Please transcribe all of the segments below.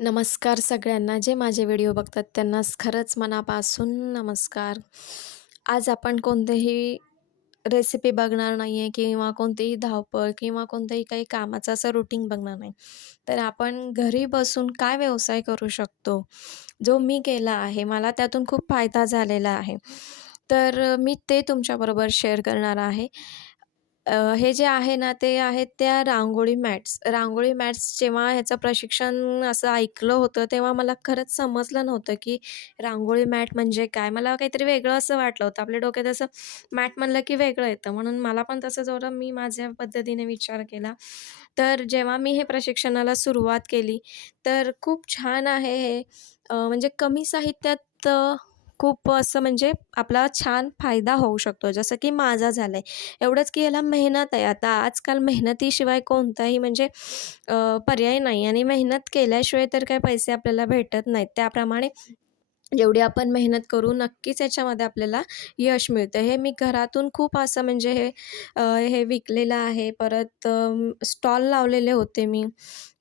नमस्कार सगळ्यांना. जे माझे व्हिडिओ बघतात त्यांना खरंच मनापासून नमस्कार. आज आपण कोणतेही रेसिपी बघणार नाही आहे किंवा कोणतेही धावपळ किंवा कोणतंही काही कामाचं असं रुटीन बघणार नाही. तर आपण घरी बसून काय व्यवसाय करू शकतो? जो मी केला आहे मला त्यातून खूप फायदा झालेला आहे. तर मी ते तुमच्याबरोबर शेअर करणार आहे. अ, हे जे आहे ना, ते आहेत त्या रांगोळी मॅट्स. रांगोळी मॅट्स जेव्हा ह्याचं प्रशिक्षण असं ऐकलं होतं, तेव्हा मला खरंच समजलं नव्हतं, की रांगोळी मॅट म्हणजे काय? मला काहीतरी वेगळं असं वाटलं होतं. आपल्या डोक्यात असं मॅट म्हणलं की वेगळं येतं. म्हणून मला पण तसं जरा मी माझ्या पद्धतीने विचार केला. तर जेव्हा मी हे प्रशिक्षणाला सुरुवात केली, तर खूप छान आहे हे. अ, म्हणजे कमी साहित्यात अ, खूप असं म्हणजे आपला छान फायदा होऊ शकतो. जसं की माझा झालाय. एवढंच की याला मेहनत आहे. आता आजकाल मेहनतीशिवाय कोणताही म्हणजे पर्याय नाही आणि मेहनत केल्याशिवाय तर काही पैसे आपल्याला भेटत नाहीत. त्याप्रमाणे जेवढी आपण मेहनत करू नक्कीच याच्यामध्ये आपल्याला यश मिळतं. हे मी घरातून खूप असं म्हणजे हे हे विकलेलं आहे. परत स्टॉल लावलेले होते मी.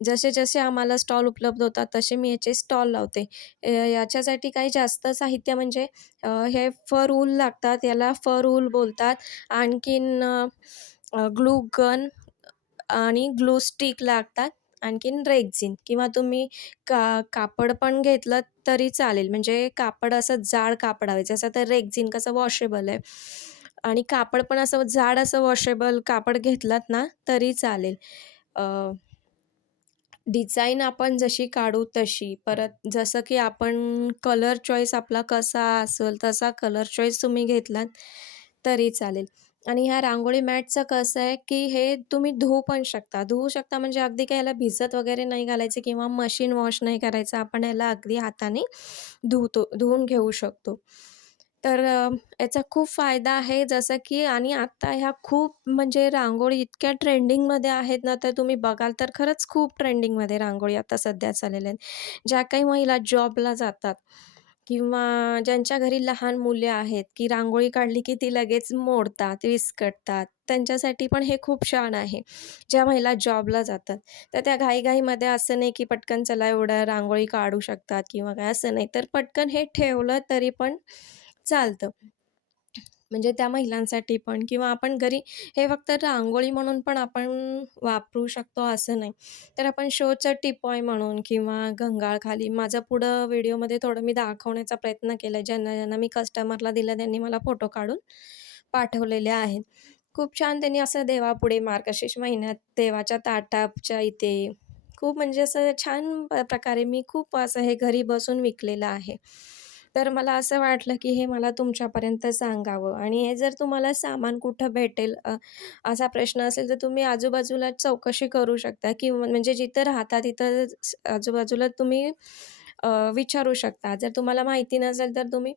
जसे-जसे आम्हाला स्टॉल उपलब्ध होतात तसे मी याचे स्टॉल लावते. याच्यासाठी काही जास्त साहित्य म्हणजे हे फर ऊल लागतात. याला फर ऊल बोलतात. आणखीन ग्लू गन आणि ग्लू स्टिक लागतात. आणखीन रेग्झिन किंवा तुम्ही का कापड पण घेतलं तरी चालेल. म्हणजे कापड असं जाड कापड हवे. जसं तर रेग्झिन कसं वॉशेबल आहे आणि कापड पण असं जाड असं वॉशेबल कापड घेतलात ना तरी चालेल. डिझाईन आपण जशी काढू तशी. परत जसं की आपण कलर चॉईस आपला कसा असेल तसा कलर चॉईस तुम्ही घेतलात तरी चालेल. आणि ह्या रांगोळी मॅटचं कसं आहे, की हे तुम्ही धुवू पण शकता. धुवू शकता म्हणजे अगदी काही याला भिजत वगैरे नाही घालायचं किंवा मशीन वॉश नाही करायचं. आपण याला अगदी हाताने धुतो धुवून घेऊ शकतो. तर याचा खूप फायदा आहे जसं की आणि आत्ता ह्या खूप म्हणजे रांगोळी इतक्या ट्रेंडिंगमध्ये आहेत ना, तर तुम्ही बघाल तर खरंच खूप ट्रेंडिंगमध्ये रांगोळी आता सध्या चाललेल्या आहेत. ज्या काही महिला जॉबला जातात किंवा ज्यांच्या घरी लहान मुले आहेत, की रांगोळी काढली की ती लगेच मोडतात, विस्कटतात. त्यांच्यासाठी पण हे खूप छान आहे. ज्या महिला जॉबला जातात, तर त्या घाईघाईमध्ये असं नाही की पटकन चला एवढ्या रांगोळी काढू शकतात किंवा काय असं नाही. तर पटकन हे ठेवलं तरी पण चालतं. म्हणजे त्या महिलांसाठी पण किंवा आपण घरी हे फक्त रांगोळी म्हणून पण आपण वापरू शकतो असं नाही. तर आपण शोचं टिपॉय म्हणून किंवा घंगाळखाली माझा पुढं व्हिडिओमध्ये थोडं मी दाखवण्याचा प्रयत्न केला ज्यांना, ज्यांना मी कस्टमरला दिलं त्यांनी मला फोटो काढून पाठवलेले आहेत. खूप छान त्यांनी असं देवापुढे मार्गशीर्ष महिन्यात देवाच्या ताटाच्या इथे खूप म्हणजे असं छान प्रकारे मी खूप असं हे घरी बसून विकलेलं आहे. तर मला असं वाटलं की हे मला तुमच्यापर्यंत सांगावं आणि हे जर तुम्हाला सामान कुठं भेटेल असा प्रश्न असेल तर तुम्ही आजूबाजूला चौकशी करू शकता किंवा म्हणजे जिथं राहता तिथं आजूबाजूला तुम्ही विचारू शकता. जर तुम्हाला माहिती नसेल तर तुम्ही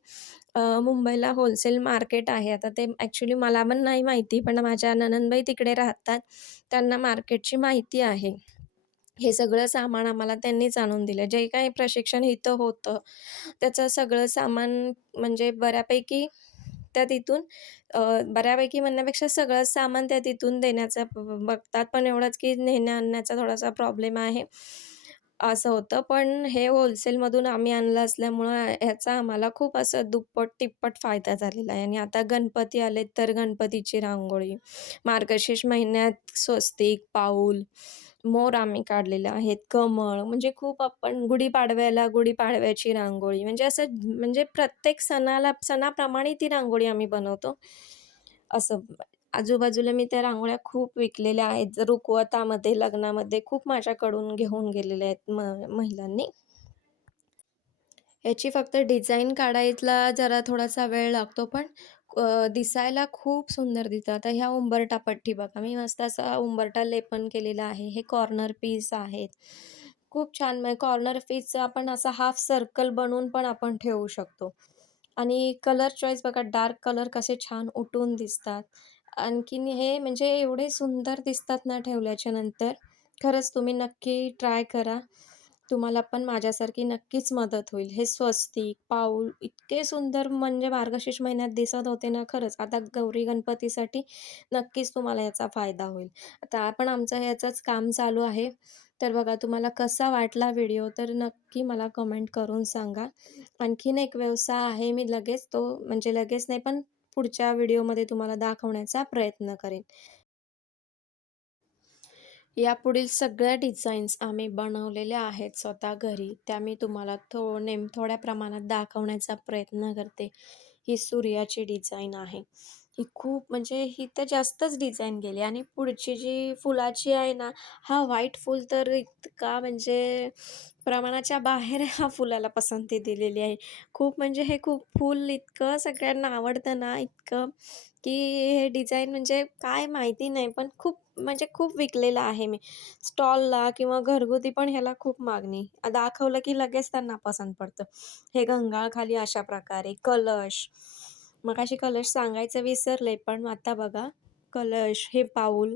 मुंबईला होलसेल मार्केट आहे. आता ते ॲक्च्युली मला पण नाही माहिती, पण माझ्या ननंदबाई तिकडे राहतात. त्यांना मार्केटची माहिती आहे. हे सगळं सामान आम्हाला त्यांनीच आणून दिलं. जे काही प्रशिक्षण इथं होतं, त्याचं सगळं सामान म्हणजे बऱ्यापैकी त्या तिथून बऱ्यापैकी म्हणण्यापेक्षा सगळं सामान त्या तिथून देण्याचा बघतात. पण एवढंच की नेण्या-आणण्याचा थोडासा प्रॉब्लेम आहे, असं होतं. पण हे होलसेलमधून आम्ही आणलं असल्यामुळं ह्याचा आम्हाला खूप असं दुप्पट-तिप्पट फायदा झालेला आहे. आणि आता गणपती आलेत तर गणपतीची रांगोळी, मार्गशीर्ष महिन्यात स्वस्तिक, पाऊल, मोर आम्ही काढलेले आहेत, कमळ म्हणजे खूप आपण गुढीपाडव्याला गुढीपाडव्याची रांगोळी म्हणजे असं म्हणजे प्रत्येक सणाला सणाप्रमाणे ती रांगोळी आम्ही बनवतो. असं आजूबाजूला मी त्या रांगोळ्या खूप विकलेल्या आहेत. रुकवतामध्ये लग्नामध्ये खूप माझ्याकडून घेऊन गेलेल्या आहेत म महिलांनी. याची फक्त डिझाईन काढायला जरा थोडासा वेळ लागतो, पण अ, दिसायला खूप सुंदर दिसतात. आता ह्या उंबरठा पट्टी बघा, मी मस्त असा उंबरठा लेपन केलेला आहे. हे कॉर्नर पीस आहेत. खूप छान म्हणजे कॉर्नर पीस आपण असा हाफ सर्कल बनवून पण आपण ठेवू शकतो. आणि कलर चॉईस बघा, डार्क कलर कसे छान उठून दिसतात. आणखीन हे म्हणजे एवढे सुंदर दिसतात ना ठेवल्याच्या नंतर. खरंच तुम्ही नक्की ट्राय करा. तुम्हाला पण माझ्यासारखी नक्कीच मदत होईल. हे स्वस्तिक, पाऊल इतके सुंदर म्हणजे मार्गशीर्ष महिन्यात दिसत होते ना खरंच. आता गौरी गणपतीसाठी नक्कीच तुम्हाला याचा फायदा होईल. आता पण आमचं ह्याचंच काम चालू आहे. तर बघा तुम्हाला कसा वाटला व्हिडिओ तर नक्की मला कमेंट करून सांगा. आणखीन एक व्यवसाय आहे मी लगेच तो म्हणजे लगेच नाही पण पुढच्या व्हिडिओमध्ये तुम्हाला दाखवण्याचा प्रयत्न करेन. यापुढील सगळ्या डिझाईन्स आम्ही बनवलेल्या आहेत स्वतः घरी. त्या मी तुम्हाला थो नेम थोड्या प्रमाणात दाखवण्याचा प्रयत्न करते. ही सूर्याची डिझाईन आहे. ही खूप म्हणजे ही तर जास्तच डिझाईन गेली आणि पुढची जी फुलाची आहे ना, हा व्हाईट फूल तर इतका म्हणजे प्रमाणाच्या बाहेर हा फुलाला पसंती दिलेली आहे. खूप म्हणजे हे खूप फूल इतकं सगळ्यांना आवडतं ना, इतकं की हे डिझाईन म्हणजे काय माहिती नाही, पण खूप म्हणजे खूप विकलेलं आहे मी. स्टॉलला किंवा घरगुती पण ह्याला खूप मागणी. दाखवलं की लगेच त्यांना पसंत पडतं. हे गंगाळखाली अशा प्रकारे, कलश. मग अशी कलश सांगायचं विसरले, पण आता बघा कलश, हे पाऊल